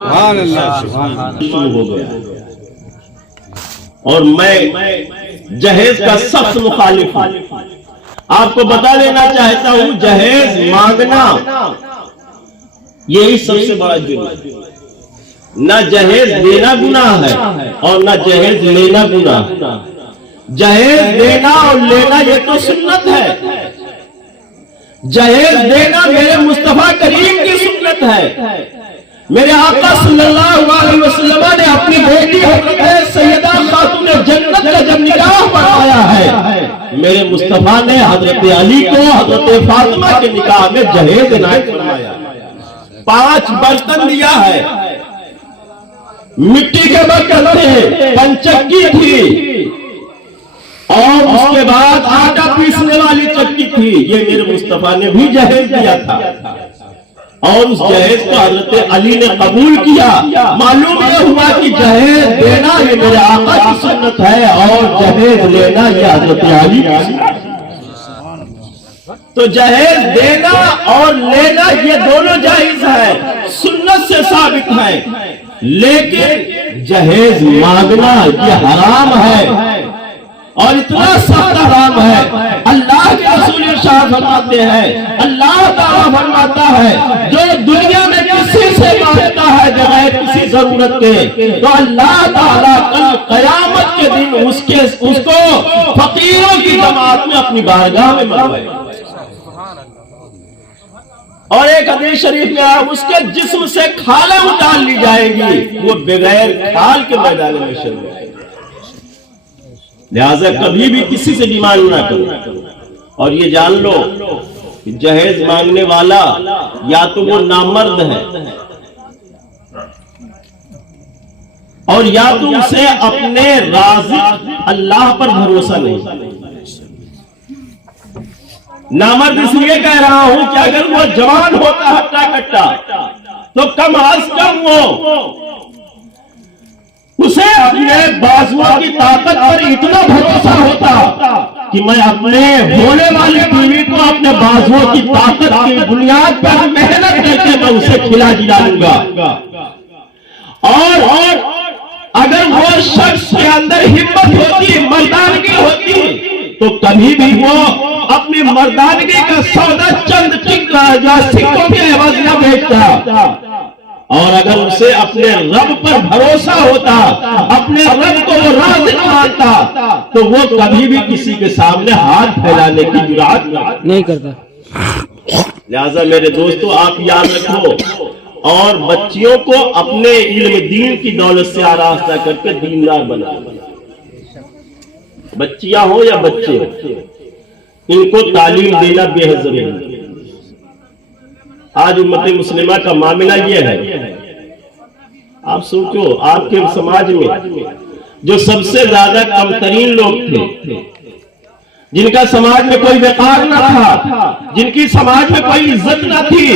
شروع ہو گیا اور میں جہیز کا سخت مخالف ہوں. آپ کو بتا دینا چاہتا ہوں جہیز مانگنا یہی سب سے بڑا جرم ہے. نہ جہیز دینا گناہ ہے اور نہ جہیز لینا گناہ. جہیز دینا اور لینا یہ تو سنت ہے. جہیز دینا میرے مصطفیٰ کریم کی سنت ہے. میرے آقا صلی اللہ علیہ وسلم نے اپنی بیٹی حضرت سیدہ خاتون جنت کا جب نکاح پڑھایا ہے، میرے مصطفیٰ نے حضرت علی کو حضرت فاطمہ کے نکاح میں جہیز عنایت فرمایا. 5 برتن دیا ہے. مٹی کے برتن تھے، پنچکی تھی اور اس کے بعد آٹا پیسنے والی چکی تھی. یہ میرے مصطفیٰ نے بھی جہیز دیا تھا اور اس جہیز کو حضرت علی نے قبول کیا. معلوم یہ ہوا کہ جہیز دینا یہ میرے آقا کی سنت ہے اور جہیز لینا یہ حضرت علی کی سنت ہے. تو جہیز دینا اور لینا یہ دونوں جائز ہے، سنت سے ثابت ہے. لیکن جہیز مانگنا یہ حرام ہے اور اتنا سخت حرام ہے. اللہ کے رسول ارشاد فرماتے ہیں، اللہ تعالیٰ فرماتا ہے جو دنیا میں کسی سے مانگتا ہے بغیر کسی ضرورت کے تو اللہ تعالیٰ کل قیامت کے دن اس کو فقیروں کی جماعت میں اپنی بارگاہ میں منوائے. اور ایک حدیث شریف میں آیا اس کے جسم سے کھالیں اتار لی جائے گی، وہ بغیر کھال کے میدان میں شریک ہے. لہذا کبھی بھی کسی سے ڈیمانڈ نہ کرو. اور یہ جان لو کہ جہیز مانگنے والا یا تو وہ نامرد ہے اور یا تو اسے اپنے رازق اللہ پر بھروسہ نہیں. نامرد اس لیے کہہ رہا ہوں کہ اگر وہ جوان ہوتا ہٹا کٹا تو کم از کم وہ اسے اپنے بازوؤں کی طاقت پر اتنا بھروسہ ہوتا کہ میں اپنے ہونے والی بیوی کو اپنے بازوؤں کی طاقت کی بنیاد پر محنت کر کے میں اسے کھلا دلاؤں گا. اور اگر وہ شخص کے اندر ہمت ہوتی، مردانگی ہوتی تو کبھی بھی وہ اپنی مردانگی کا سودا چند سکوں کے عوض نہ بیچتا. اور اگر اسے اپنے رب پر بھروسہ ہوتا، اپنے رب کو وہ رازق مانتا تو وہ کبھی بھی کسی کے سامنے ہاتھ پھیلانے کی جرات نہیں کرتا. لہذا میرے دوستو آپ یاد رکھو اور بچیوں کو اپنے علم دین کی دولت سے آراستہ کر کے دیندار بناؤ. بچیاں ہو یا بچے، ان کو تعلیم دینا بے حد ضروری ہے. آج امت مسلمہ کا معاملہ یہ ہے، آپ سوچو آپ کے سماج میں جو سب سے زیادہ کم ترین لوگ تھے، جن کا سماج میں کوئی وقار نہ تھا، جن کی سماج میں کوئی عزت نہ تھی،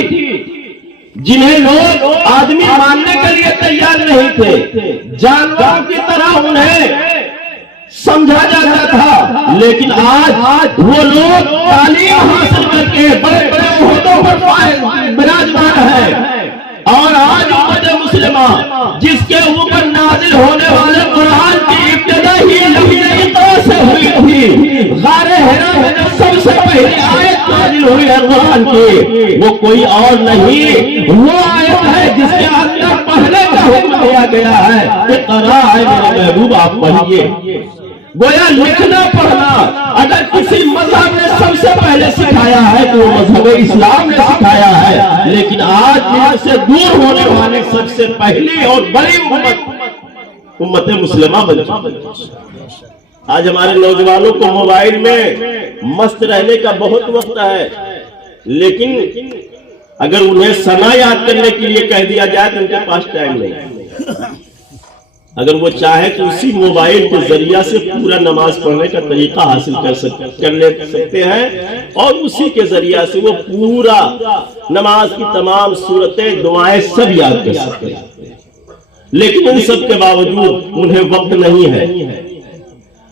جنہیں لوگ آدمی ماننے کے لیے تیار نہیں تھے، جانوروں کی طرح انہیں سمجھا جاتا تھا، لیکن آج وہ لوگ تعلیم حاصل کر کے بڑے بڑے عہدوں پر براجمان ہے. اور آج امت مسلمہ جس کے اوپر نازل ہونے والے قرآن کی ابتدا ہی لمحے طور سے ہوئی تھی، غار حرا میں جو سب سے پہلی آیت نازل ہوئی ہے قرآن کی، وہ کوئی اور نہیں، وہ آیت ہے جس کے اندر پڑھنے کا حکم دیا گیا ہے. اقرا ہے میرے محبوب، آپ پڑھیے. گویا لکھنا پڑھنا اگر کسی مذہب نے سب سے پہلے سکھایا ہے تو وہ مذہب اسلام نے سکھایا ہے. لیکن آج ان سے دور ہونے والے سب سے پہلی اور بڑی امت مسلمہ بن چکی. آج ہمارے نوجوانوں کو موبائل میں مست رہنے کا بہت وقت ہے، لیکن اگر انہیں ثنا یاد کرنے کے لیے کہہ دیا جائے تو ان کے پاس ٹائم نہیں. اگر وہ چاہے تو اسی موبائل کے ذریعہ سے پورا نماز پڑھنے کا طریقہ حاصل کر سکتے ہیں اور اسی کے ذریعہ سے وہ پورا نماز کی تمام صورتیں دعائیں سب یاد کر سکتے ہیں. لیکن ان سب کے باوجود انہیں وقت نہیں ہے.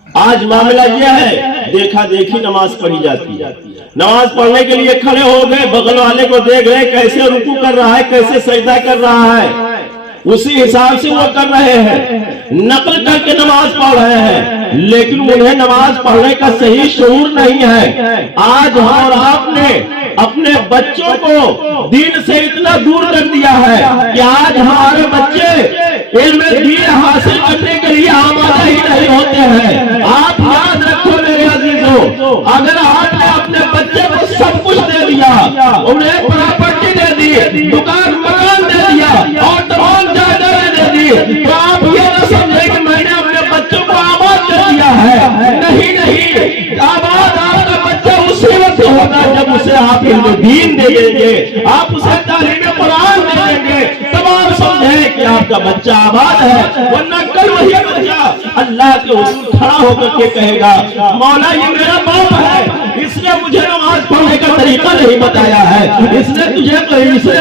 آج معاملہ یہ ہے دیکھا دیکھی نماز پڑھی جاتی ہے. نماز پڑھنے کے لیے کھڑے ہو گئے، بغل والے کو دیکھ رہے کیسے رکوع کر رہا ہے، کیسے سجدہ کر رہا ہے. اسی حساب سے وہ کر رہے ہیں، نقل کر کے نماز پڑھ رہے ہیں، لیکن انہیں نماز پڑھنے کا صحیح شعور نہیں ہے۔ آج ہم اور آپ نے اپنے بچوں کو دین سے اتنا دور کر دیا ہے کہ آج ہمارے بچے علم دین حاصل کرنے کے لیے آمادہ ہی نہیں ہوتے ہیں۔ آپ یاد رکھو میرے عزیزوں، اگر آپ نے اپنے بچے کو سب کچھ دے دیا، انہیں پراپرٹی دے دی، دکان مکان دے دیا اور تمام جائیدادیں دے دی، تو آپ یہ نہ سمجھیں کہ میں نے اپنے بچوں کو آباد کر دیا ہے۔ نہیں، آباد آپ کا بچہ اسی وقت ہوگا جب اسے آپ علم دین دے دیں گے، آپ اسے تعلیم قرآن دے دیں گے، تب آپ سمجھیں کہ آپ کا بچہ آباد ہے۔ ورنہ کل وہی بچہ اللہ کے حضور کھڑا ہو کر کے کہے گا مولا یہ میرا باپ ہے، اس نے مجھے نماز پڑھنے کا طریقہ نہیں بتایا ہے، اس نے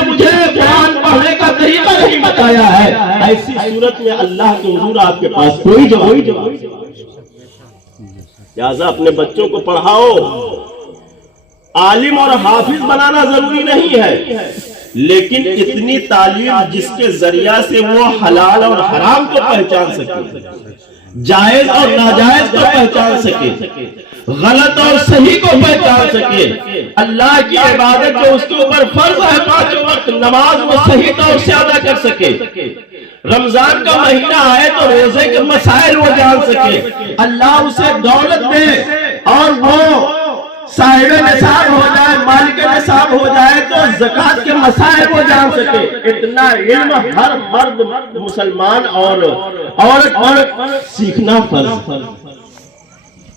مجھے قرآن پڑھنے کا طریقہ نہیں بتایا ہے۔ ایسی صورت میں اللہ کے حضور آپ کے پاس کوئی جواب۔ لہٰذا اپنے بچوں کو پڑھاؤ۔ عالم اور حافظ بنانا ضروری نہیں ہے، لیکن اتنی تعلیم جس کے ذریعہ سے وہ حلال اور حرام کو پہچان سکے، جائز اور ناجائز کو پہچان سکے، غلط اور صحیح کو پہچان سکے، اللہ کی عبادت جو اس کے اوپر فرض ہے 5 وقت نماز وہ صحیح طور سے ادا کر سکے، رمضان کا مہینہ آئے تو روزے کے مسائل وہ جان سکے، اللہ اسے دولت دے اور وہ صاحب نصاب ہو جائے، مالک نصاب ہو جائے تو زکوٰۃ کے مسائل وہ جان سکے۔ اتنا علم ہر مرد مسلمان اور عورت سیکھنا فرض۔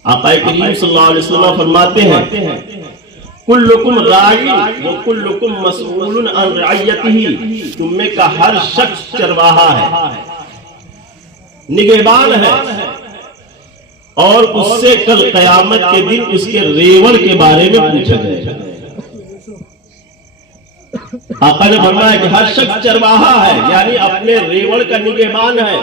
آقا کریم صلی اللہ علیہ وسلم فرماتے ہیں کلکم راعی وکلکم مسئول عن رعیتہ، تم میں کا ہر شخص چرواہا ہے، نگہبان ہے، اور اس سے کل قیامت کے دن اس کے ریوڑ کے بارے میں پوچھا جائے گا۔ آقا نے فرمایا کہ ہر شخص چرواہا ہے، یعنی اپنے ریوڑ کا نگہبان ہے،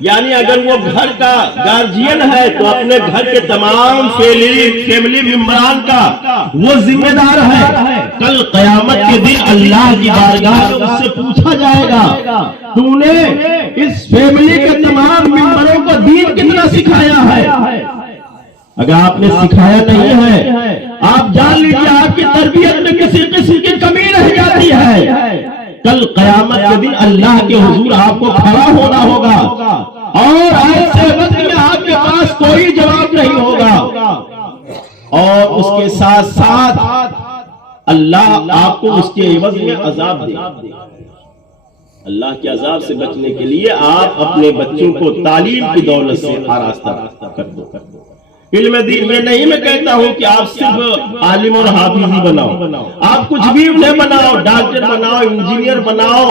یعنی اگر وہ گھر کا گارجین ہے تو اپنے گھر کے تمام فیملی ممبران کا وہ ذمہ دار ہے۔ کل قیامت کے دن اللہ کی بارگاہ میں اس سے پوچھا جائے گا تو نے اس فیملی کے تمام ممبروں کو دین کتنا سکھایا ہے؟ اگر آپ نے سکھایا نہیں ہے، آپ جان لیجیے آپ کی تربیت میں کسی قسم کی کمی رہ جاتی ہے، کل قیامت کے دن اللہ کے حضور آپ کو کھڑا ہونا ہوگا اور ایسے وقت میں آپ کے پاس کوئی جواب نہیں ہوگا، اور اس کے ساتھ ساتھ اللہ آپ کو اس کے عوض میں عذاب دے۔ اللہ کے عذاب سے بچنے کے لیے آپ اپنے بچوں کو تعلیم کی دولت سے آراستہ کر دو۔ علم دین میں نہیں میں کہتا ہوں کہ آپ صرف عالم اور حافظ ہی بناؤ، آپ کچھ بھی انہیں بناؤ، ڈاکٹر بناؤ، انجینئر بناؤ،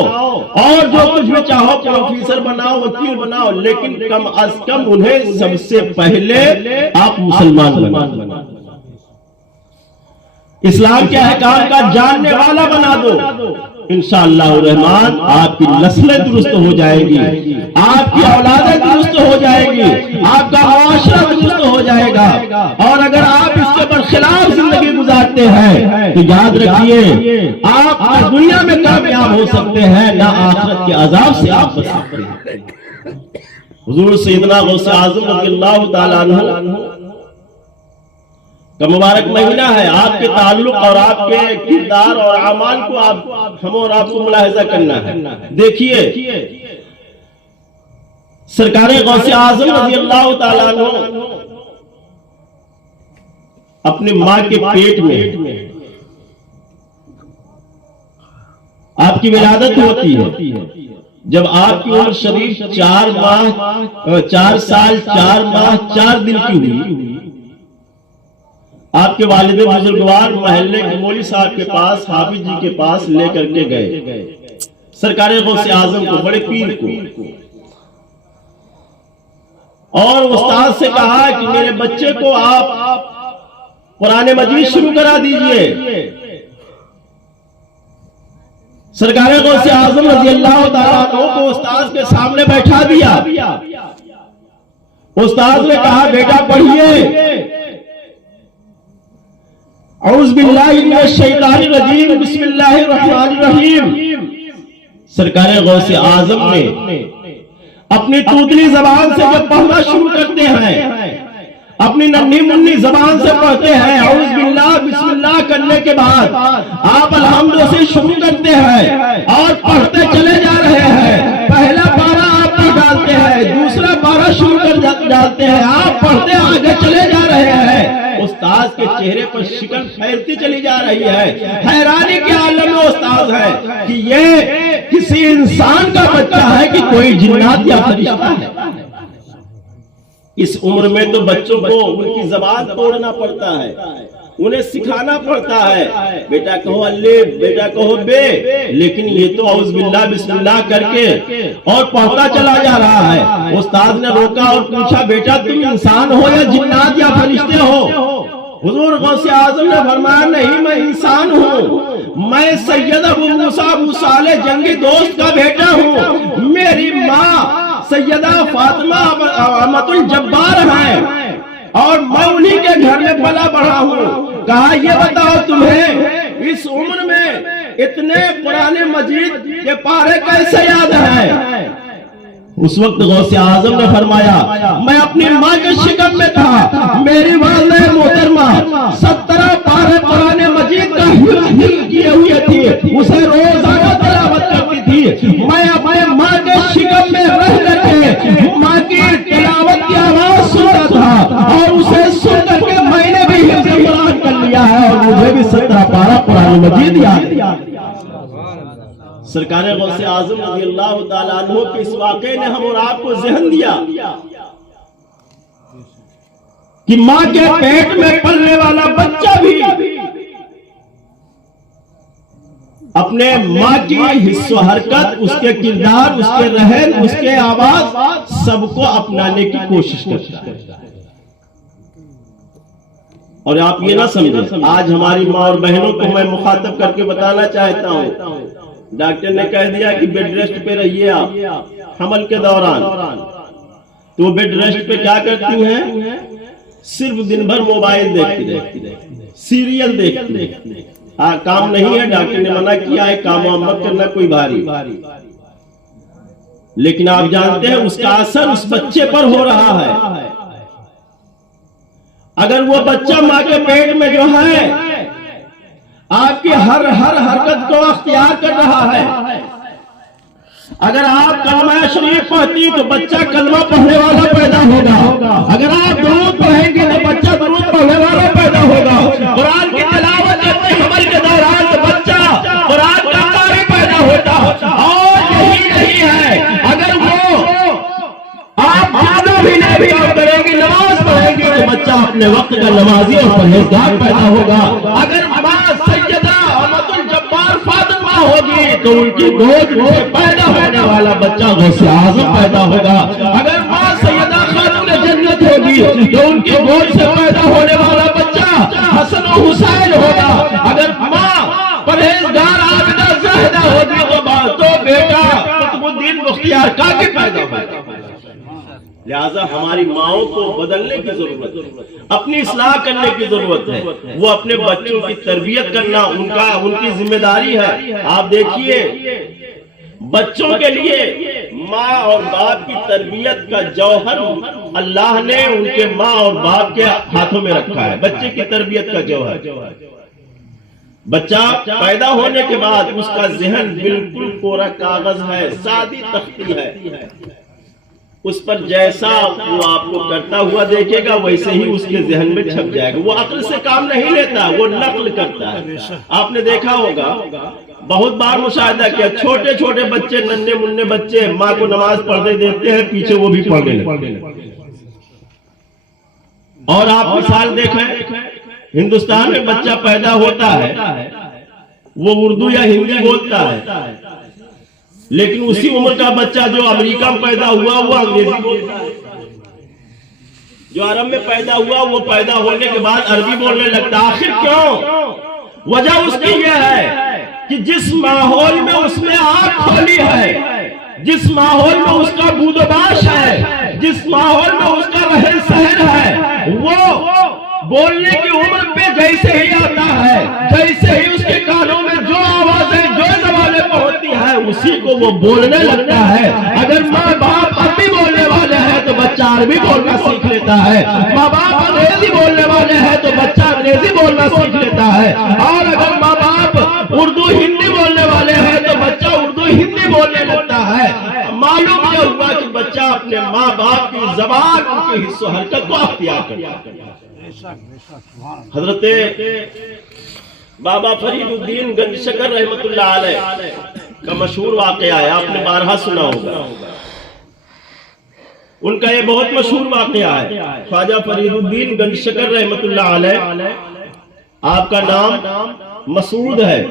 اور جو کچھ بھی چاہو پروفیسر بناؤ، وکیل بناؤ، لیکن کم از کم انہیں سب سے پہلے آپ مسلمان بناؤ، اسلام کے احکام کا جاننے والا بنا دو۔ انشاءاللہ الرحمن آپ کی نسلیں درست ہو جائیں گی، آپ کی اولادیں درست ہو جائیں گی، آپ کا معاشرہ درست ہو جائے گا، اور اگر آپ اس کے برخلاف زندگی گزارتے ہیں تو یاد رکھیے آپ نہ دنیا میں کامیاب ہو سکتے ہیں نہ آخرت کے عذاب سے آپ بچ سکتے ہیں۔ حضور سیدنا غوث اعظم رضی اللہ تعالیٰ عنہ کا مبارک مہینہ ہے، آپ کے تعلق اور آپ کے کردار اور اعمال کو ہم اور آپ کو ملاحظہ کرنا ہے۔ دیکھیے سرکار غوث اعظم رضی اللہ تعالیٰ عنہ اپنی ماں کے پیٹ میں آپ کی ولادت ہوتی ہے، جب آپ کی عمر شریف 4 سال 4 ماہ 4 دن کی ہوئی، آپ کے والد بزرگوار محلے کے مولوی صاحب کے پاس، حافظ جی کے پاس لے کر کے گئے سرکار غوث اعظم کو، بڑے پیر کو، اور استاد سے کہا کہ میرے بچے کو آپ قرآن مجید شروع کرا دیجئے۔ سرکار غوث اعظم رضی اللہ تعالیٰ عنہ کو استاد کے سامنے بیٹھا دیا، استاد نے کہا بیٹا پڑھیے اعوذ باللہ من الشیطان الرجیم بسم اللہ الرحمن الرحیم سرکار غوث اعظم نے اپنی توتلی زبان سے جب پڑھنا شروع کرتے ہیں، اپنی ننھی منی زبان سے پڑھتے ہیں، اعوذ باللہ بسم اللہ کرنے کے بعد آپ الحمد سے شروع کرتے ہیں اور پڑھتے چلے جا رہے ہیں۔ پہلا پارہ آپ پڑھ ڈالتے ہیں، دوسرا پارہ شروع کر ڈالتے ہیں، آپ پڑھتے آگے چلے جا رہے ہیں۔ استاذ کے چہرے پر شکن پھیلتی چلی جا رہی ہے، حیرانی کے عالم میں استاذ ہے کہ یہ کسی انسان کا بچہ ہے کہ کوئی جنات یا فرشتہ ہے۔ اس عمر میں تو بچوں کو ان کی زبان توڑنا پڑتا ہے، انہیں سکھانا پڑتا ہے، بیٹا کہو الف، بیٹا کہو بے، لیکن یہ تو اعوذ باللہ بسم اللہ کر کے اور پڑھتا چلا جا رہا ہے۔ استاد نے روکا اور پوچھا بیٹا تم انسان ہو یا جنات یا فرشتے ہو؟ حضور غوث اعظم نے فرمایا نہیں میں انسان ہوں، میں سید ابو موسیٰ ابو صالح جنگی دوست کا بیٹا ہوں، میری ماں سیدہ فاطمہ امۃ الجبار ہیں اور میں انہی کے گھر میں پلا بڑھا ہوں۔ کہا یہ بتاؤ تمہیں اس عمر میں اتنے قرآن مجید کے پارے کیسے یاد ہیں؟ اس وقت غوث اعظم نے فرمایا میں اپنی ماں کے شکم میں تھا، میری والدہ محترمہ 17 پارے قرآن مجید کا حفظ کیے ہوئے تھی، اسے روزانہ تلاوت کرتی تھی۔ میں اپنے ماں کے شکم میں رہ کے ماں کی تلاوت کی آواز سنتا تھا اور اسے سن کر کے میں نے بھی حفظ قرآن کر لیا ہے اور مجھے بھی 17 پارہ قرآن مجید یاد ہے۔ سرکار غوث اعظم رضی اللہ تعالیٰ عنہ کے اس واقعے نے ہم اور آپ کو ذہن دیا کہ ماں کے پیٹ میں پلنے والا بچہ بھی اپنے ماں کی حص و حرکت، اس کے کردار، اس کے رہن، اس کے آواز سب کو اپنانے کی کوشش کرتا ہے۔ اور آپ یہ نہ سمجھیں، آج ہماری ماں اور بہنوں کو میں مخاطب کر کے بتانا چاہتا ہوں، ڈاکٹر نے کہہ دیا کہ بیڈ ریسٹ پہ رہیے آپ حمل کے دوران، تو بیڈ ریسٹ پہ کیا کرتی ہیں؟ صرف دن بھر موبائل دیکھتی رہتی، سیریل دیکھتی، کام نہیں ہے، ڈاکٹر نے منع کیا ہے کام مت کرنا کوئی بھاری، لیکن آپ جانتے ہیں اس کا اثر اس بچے پر ہو رہا ہے۔ اگر وہ بچہ ماں کے پیٹ میں جو ہے آپ کی ہر حرکت کو اختیار کر رہا ہے، اگر آپ کلمہ شریف پڑھتی تو بچہ کلمہ پڑھنے والا پیدا ہوگا، اگر آپ درود پڑھیں گے تو بچہ درود پڑھنے والا پیدا ہوگا، قرآن کی تلاوت کرتے حمل کے دوران تو بچہ قرآن کا قاری پیدا ہوتا۔ اور یہی نہیں ہے، اگر وہ آپ جادو بھی نہیں کریں گے، نماز پڑھیں گے تو بچہ اپنے وقت کا نمازی اور پرہیزگار پیدا ہوگا۔ اگر سیدہ امۃ الجبار فاطمہ ہوگی تو ان کی گود سے پیدا ہونے والا بچہ غوث اعظم پیدا ہوگا۔ اگر ماں سیدہ خاتون جنت ہوگی تو ان کی گود سے پیدا ہونے والا بچہ حسن و حسین ہوگا۔ اگر ماں پرہیزگار عابدہ زاہدہ ہوگی تو بیٹا قطب الدین بختیار کاکی پیدا ہوگا۔ لہذا ہماری ماؤں کو بدلنے کی ضرورت ہے، اپنی اصلاح کرنے کی ضرورت ہے، وہ اپنے بچوں کی تربیت کرنا ان کی ذمہ داری ہے۔ آپ دیکھیے بچوں کے لیے ماں اور باپ کی تربیت کا جوہر اللہ نے ان کے ماں اور باپ کے ہاتھوں میں رکھا ہے، بچے کی تربیت کا جوہر۔ بچہ پیدا ہونے کے بعد اس کا ذہن بالکل کوڑا کاغذ ہے، سادی تختی ہے، اس پر جیسا وہ آپ کو کرتا ہوا دیکھے گا ویسے ہی اس کے ذہن میں چھپ جائے گا۔ وہ عقل سے کام نہیں لیتا، وہ نقل کرتا ہے۔ آپ نے دیکھا ہوگا بہت بار مشاہدہ کیا، چھوٹے چھوٹے بچے، ننھے منھے بچے ماں کو نماز پڑھنے دیتے ہیں، پیچھے وہ بھی پڑھنے لگتے ہیں۔ اور آپ مثال دیکھیں، ہندوستان میں بچہ پیدا ہوتا ہے، وہ اردو یا ہندی بولتا ہے، لیکن اسی عمر کا بچہ جو امریکہ میں پیدا ہوا وہ انگریزی بولتا ہے، جو عرب میں پیدا ہوا وہ پیدا ہونے کے بعد عربی بولنے لگتا۔ آخر کیوں؟ وجہ اس کی یہ ہے کہ جس ماحول میں اس نے آنکھ کھولی ہے، جس ماحول میں اس کا بود و باش ہے، جس ماحول میں اس کا رہن سہن ہے، وہ بولنے کی عمر پہ جیسے ہی آتا ہے، جیسے ہی اس کے کانوں میں جو آوازیں جو زبانیں پہنچتی ہے اس اسی کو وہ بولنے لگتا ہے. اگر ماں باپ عربی بولنے والے ہیں تو بچہ عربی بولنا سیکھ لیتا ہے. ماں باپ انگریزی بولنے والے ہیں تو بچہ انگریزی بولنا سیکھ لیتا ہے. اور اگر ماں باپ اردو ہندی بولنے والے ہیں تو بچہ اردو ہندی بولنے لگتا ہے. معلوم یہ ہوا کہ بچہ اپنے ماں باپ کی زبان ان کی حص و حرکت کو اختیار کرتا ہے. حضرت بابا فرید الدین گنج شکر رحمت اللہ علیہ کا مشہور واقعہ ہے، آپ نے بارہا سنا ہوگا. ان کا یہ بہت مشہور واقعہ ہے. خواجہ فرید الدین گنج شکر رحمت اللہ علیہ، آپ کا نام مسعود ہے،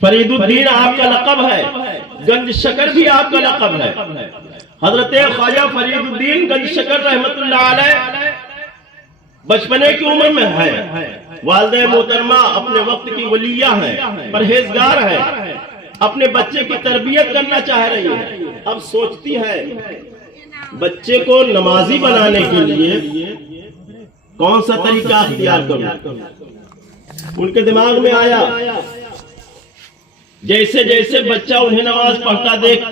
فرید الدین آپ کا لقب ہے، گنج شکر بھی آپ کا لقب ہے. حضرت خواجہ فرید الدین گنج شکر رحمت اللہ علیہ بچپنے کی عمر میں ہے. والدہ محترمہ اپنے وقت کی ولیہ ہیں، پرہیزگار ہیں، اپنے بچے کی تربیت کرنا چاہ رہی ہیں. اب سوچتی ہے بچے کو نمازی بنانے کے لیے کون سا طریقہ اختیار کروں. ان کے دماغ میں آیا جیسے جیسے بچہ انہیں نماز پڑھتا دیکھ